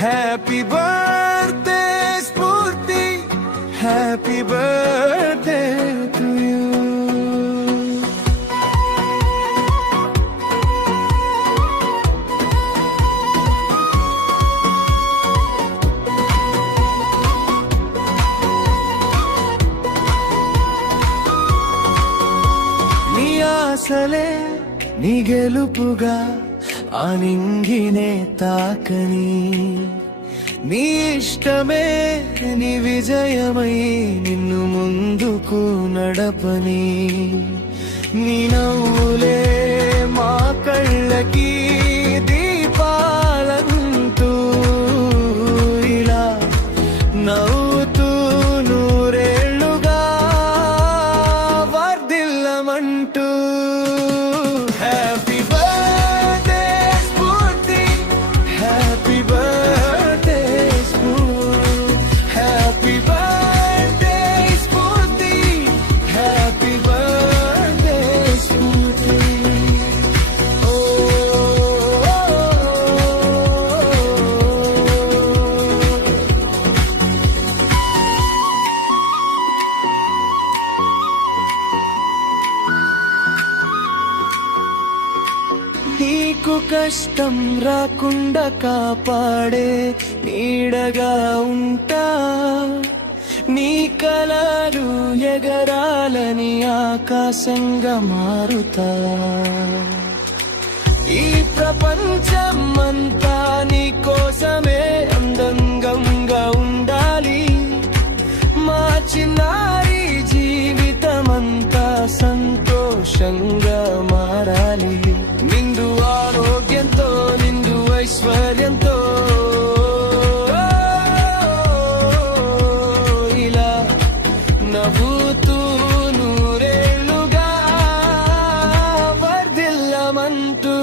Happy birthday స్ఫూర్తి, happy birthday to you. నీ ఆశలే నీ గెలుపుగా ఆనింగినే తాకని, నీ ఇష్టమే నీ విజయమై నిన్ను ముందుకు నడపని, నీ నవ్వులే మా కళ్ళకి దీపాలంటూ ఇలా నవ్వుతూ నూరేళ్లుగా వర్ధిల్లమంటూ. హ్యాపీ బర్త్డే స్ఫూర్తి, హ్యాపీ బర్త్డే స్ఫూర్తి, హ్యాపీ బర్త్డే స్ఫూర్తి, హ్యాపీ బర్త్డే స్ఫూర్తి. ఓ నీకు కష్టం రాకుండా కాపాడే నీడగా ఉంటా, నీ కలలు ఎగరాలని ఆకాశంగా మారుతా. ఈ ప్రపంచం అంతా నీ కోసమే అందంగా ఉండాలి, మా చిన్నారి జీవితమంతా సంతోషంగా మారాలి. నిండు ఆరోగ్యంతో నిండు ఐశ్వర్యంతో ఇలా నవ్వుతూ నూరేళ్లుగా వర్ధిల్లమంటూ.